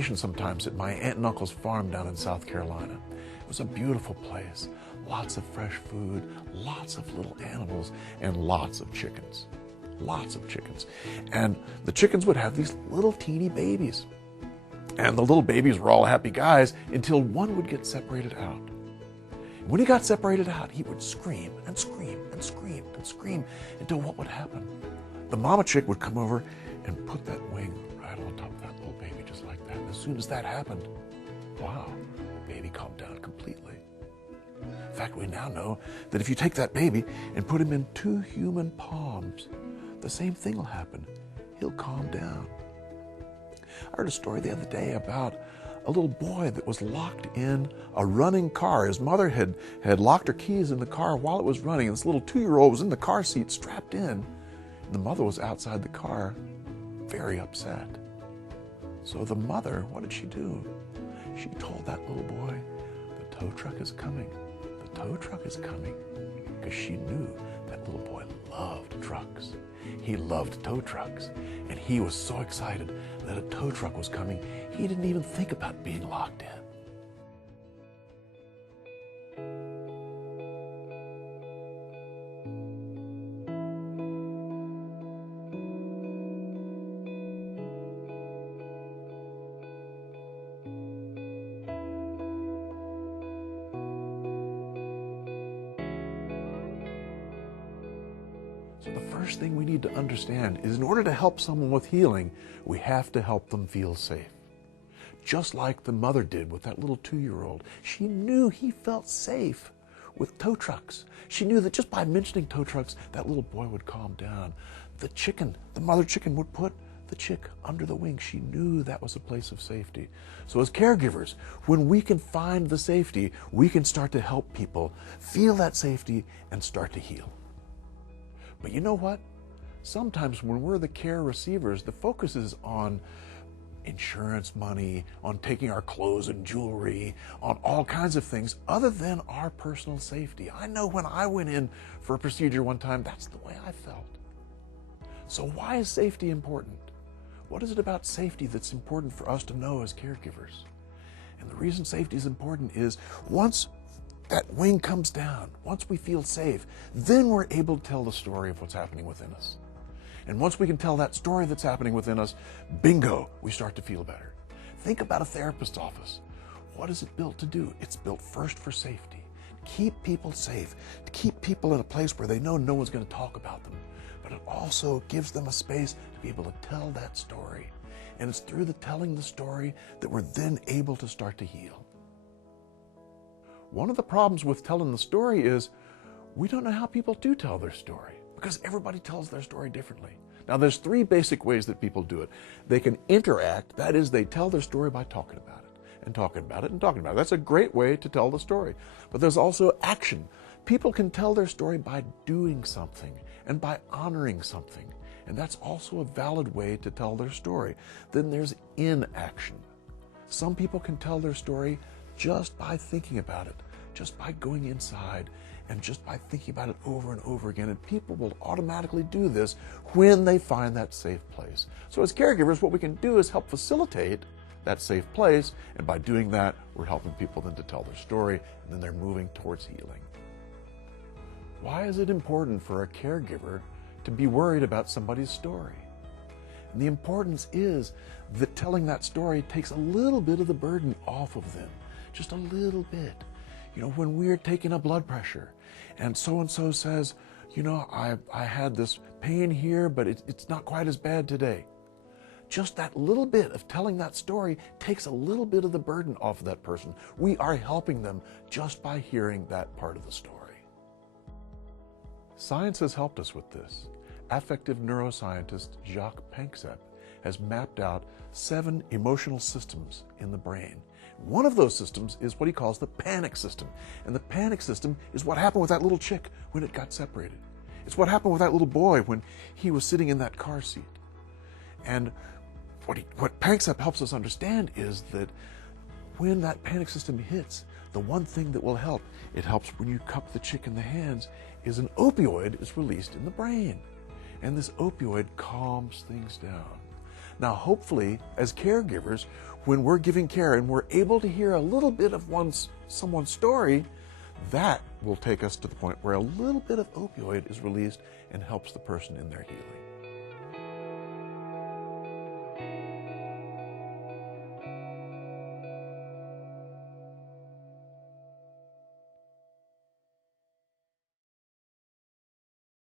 vacation sometimes at my aunt and uncle's farm down in South Carolina. It was a beautiful place. Lots of fresh food, lots of little animals, and lots of chickens. Lots of chickens. And the chickens would have these little teeny babies. And the little babies were all happy guys until one would get separated out. When he got separated out, he would scream and scream and scream and scream until what would happen? The mama chick would come over and put that wing right on top of that little baby just like that. And as soon as that happened, wow, the baby calmed down completely. In fact, we now know that if you take that baby and put him in 2 human palms, the same thing will happen. He'll calm down. I heard a story the other day about a little boy that was locked in a running car. His mother had locked her keys in the car while it was running. And this little 2-year-old was in the car seat strapped in. And the mother was outside the car, very upset. So the mother, what did she do? She told that little boy, the tow truck is coming. The tow truck is coming. Because she knew that little boy loved trucks. He loved tow trucks. And he was so excited that a tow truck was coming, he didn't even think about being locked in. So the first thing we need to understand is in order to help someone with healing, we have to help them feel safe. Just like the mother did with that little 2-year-old. She knew he felt safe with tow trucks. She knew that just by mentioning tow trucks, that little boy would calm down. The mother chicken would put the chick under the wing. She knew that was a place of safety. So as caregivers, when we can find the safety, we can start to help people feel that safety and start to heal. But you know what? Sometimes when we're the care receivers, the focus is on insurance money, on taking our clothes and jewelry, on all kinds of things other than our personal safety. I know when I went in for a procedure one time, that's the way I felt. So why is safety important? What is it about safety that's important for us to know as caregivers? And the reason safety is important is once that wing comes down, once we feel safe, then we're able to tell the story of what's happening within us. And once we can tell that story that's happening within us, bingo, we start to feel better. Think about a therapist's office. What is it built to do? It's built first for safety. Keep people safe, to keep people in a place where they know no one's going to talk about them. But it also gives them a space to be able to tell that story. And it's through the telling the story that we're then able to start to heal. One of the problems with telling the story is we don't know how people do tell their story because everybody tells their story differently. Now, there's 3 basic ways that people do it. They can interact, that is, they tell their story by talking about it and talking about it and talking about it. That's a great way to tell the story. But there's also action. People can tell their story by doing something and by honoring something. And that's also a valid way to tell their story. Then there's inaction. Some people can tell their story just by thinking about it, just by going inside and just by thinking about it over and over again. And people will automatically do this when they find that safe place. So as caregivers, what we can do is help facilitate that safe place. And by doing that, we're helping people then to tell their story, and then they're moving towards healing. Why is it important for a caregiver to be worried about somebody's story? And the importance is that telling that story takes a little bit of the burden off of them. Just a little bit. You know, when we're taking a blood pressure and so-and-so says, you know, I had this pain here, but it's not quite as bad today. Just that little bit of telling that story takes a little bit of the burden off of that person. We are helping them just by hearing that part of the story. Science has helped us with this. Affective neuroscientist Jacques Panksepp has mapped out 7 emotional systems in the brain. One of those systems is what he calls the panic system. And the panic system is what happened with that little chick when it got separated. It's what happened with that little boy when he was sitting in that car seat. And what Panksepp helps us understand is that when that panic system hits, the one thing that will help, it helps when you cup the chick in the hands, is an opioid is released in the brain. And this opioid calms things down. Now, hopefully, as caregivers, when we're giving care and we're able to hear a little bit of someone's story, that will take us to the point where a little bit of opioid is released and helps the person in their healing.